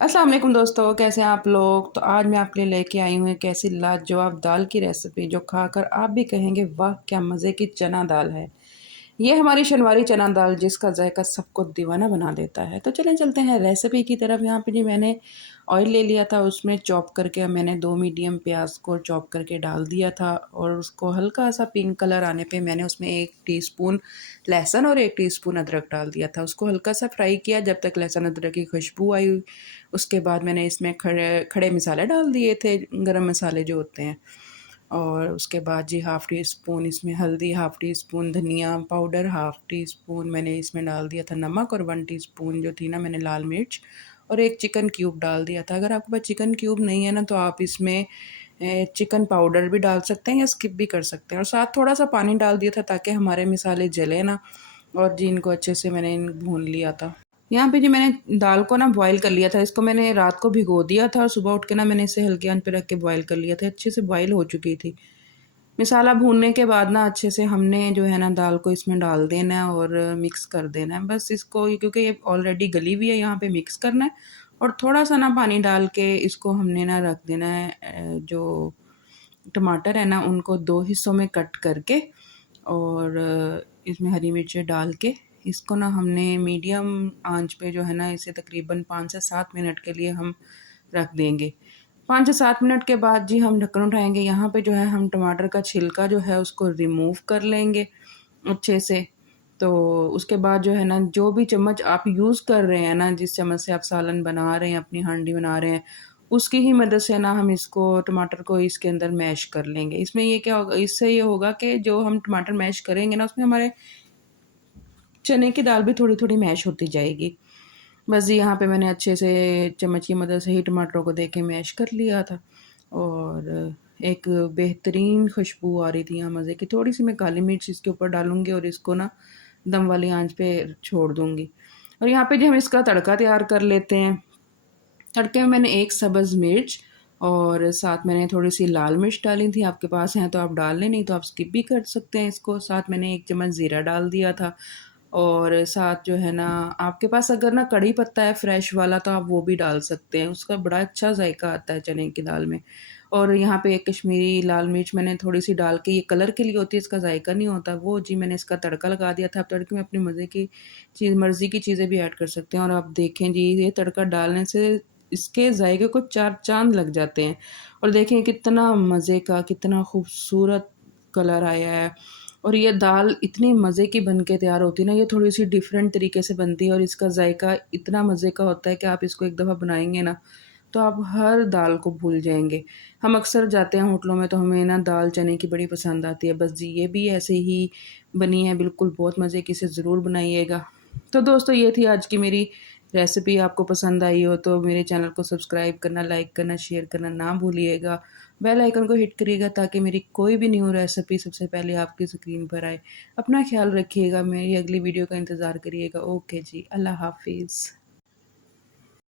अस्सलाम वालेकुम दोस्तों, कैसे हैं आप लोग। तो आज मैं आपके लिए लेके आई हूँ एक ऐसी लाजवाब दाल की रेसिपी जो खाकर आप भी कहेंगे वाह क्या मज़े की चना दाल है। ये हमारी शनवारी चना दाल जिसका जायका सबको दीवाना बना देता है। तो चलें चलते हैं रेसिपी की तरफ। यहाँ पे जी मैंने ऑयल ले लिया था, उसमें चॉप करके मैंने 2 मीडियम प्याज को चॉप करके डाल दिया था और उसको हल्का सा पिंक कलर आने पे मैंने उसमें 1 टीस्पून लहसुन और 1 टीस्पून अदरक डाल दिया था। उसको हल्का सा फ्राई किया जब तक लहसुन अदरक की खुशबू आई। उसके बाद मैंने इसमें खड़े खड़े मसाले डाल दिए थे, गरम मसाले जो होते हैं। और उसके बाद जी हाफ़ टी स्पून इसमें हल्दी, हाफ़ टी स्पून धनिया पाउडर, हाफ़ टी स्पून मैंने इसमें डाल दिया था नमक और 1 टीस्पून जो थी ना मैंने लाल मिर्च और 1 चिकन क्यूब डाल दिया था। अगर आपके पास चिकन क्यूब नहीं है ना तो आप इसमें चिकन पाउडर भी डाल सकते हैं या स्किप भी कर सकते हैं। और साथ थोड़ा सा पानी डाल दिया था ताकि हमारे मसाले जले ना। और जी इनको अच्छे से मैंने भून लिया था। यहाँ पे जी मैंने दाल को ना बॉयल कर लिया था। इसको मैंने रात को भिगो दिया था और सुबह उठ के ना मैंने इसे हल्के आंच पे रख के बॉयल कर लिया था। अच्छे से बॉयल हो चुकी थी। मसाला भूनने के बाद ना अच्छे से हमने जो है ना दाल को इसमें डाल देना है और मिक्स कर देना है। बस इसको क्योंकि ये ऑलरेडी गली हुई है, यहाँ पे मिक्स करना है और थोड़ा सा ना पानी डाल के इसको हमने ना रख देना है। जो टमाटर है ना उनको 2 हिस्सों में कट करके और इसमें हरी मिर्चें डाल के इसको ना हमने मीडियम आंच पे जो है ना इसे तकरीबन 5 से 7 मिनट के लिए हम रख देंगे। 5 से 7 मिनट के बाद जी हम ढक्कन उठाएँगे। यहाँ पे जो है हम टमाटर का छिलका जो है उसको रिमूव कर लेंगे अच्छे से। तो उसके बाद जो है ना जो भी चम्मच आप यूज़ कर रहे हैं ना, जिस चम्मच से आप सालन बना रहे हैं, अपनी हांडी बना रहे हैं, उसकी ही मदद से ना हम इसको टमाटर को इसके अंदर मैश कर लेंगे। इसमें ये क्या होगा, इससे ये होगा कि जो हम टमाटर मैश करेंगे ना उसमें हमारे चने की दाल भी थोड़ी-थोड़ी मैश होती जाएगी। बस जी यहाँ पे मैंने अच्छे से चम्मच की मदद से ही टमाटरों को देके मैश कर लिया था और एक बेहतरीन खुशबू आ रही थी यहाँ मज़े की। थोड़ी-सी मैं काली मिर्च इसके ऊपर डालूँगी और इसको ना दम वाली आंच पे छोड़ दूँगी। और यहाँ पे जी हम इसका तड़का तैयार कर लेते हैं। तड़के में मैंने 1 सब्ज़ मिर्च और साथ मैंने थोड़ी-सी लाल मिर्च डाली थी। आपके पास हैं तो आप डाल लें, नहीं तो आप स्किप भी कर सकते हैं इसको। साथ मैंने 1 चम्मच ज़ीरा डाल दिया था और साथ जो है ना आपके पास अगर ना कड़ी पत्ता है फ्रेश वाला तो आप वो भी डाल सकते हैं। उसका बड़ा अच्छा जायका आता है चने की दाल में। और यहाँ पे एक कश्मीरी लाल मिर्च मैंने थोड़ी-सी डाल के, ये कलर के लिए होती है, इसका जायका नहीं होता। वो जी मैंने इसका तड़का लगा दिया था। आप तड़के में अपनी मज़े की मर्ज़ी की चीज़ें भी ऐड कर सकते हैं। और आप देखें जी ये तड़का डालने से इसके जायके को 4 चाँद लग जाते हैं। और देखें कितना मज़े का, कितना खूबसूरत कलर आया है। और ये दाल इतनी मज़े की बन के तैयार होती है ना, ये थोड़ी-सी डिफ़रेंट तरीके से बनती है और इसका जायका इतना मज़े का होता है कि आप इसको एक दफ़ा बनाएँगे ना, तो आप हर दाल को भूल जाएँगे। हम अक्सर जाते हैं होटलों में तो हमें ना दाल चने की बड़ी पसंद आती है। बस जी ये भी ऐसे ही बनी है बिल्कुल, बहुत मज़े की, इसे ज़रूर बनाइएगा। तो दोस्तों ये थी आज की मेरी रेसिपी। आपको पसंद आई हो तो मेरे चैनल को सब्सक्राइब करना, लाइक करना, शेयर करना ना भूलिएगा। बेल आइकन को हिट करिएगा ताकि मेरी कोई भी न्यू रेसिपी सबसे पहले आपकी स्क्रीन पर आए। अपना ख़्याल रखिएगा, मेरी अगली वीडियो का इंतज़ार करिएगा। ओके जी, अल्लाह हाफ़िज़।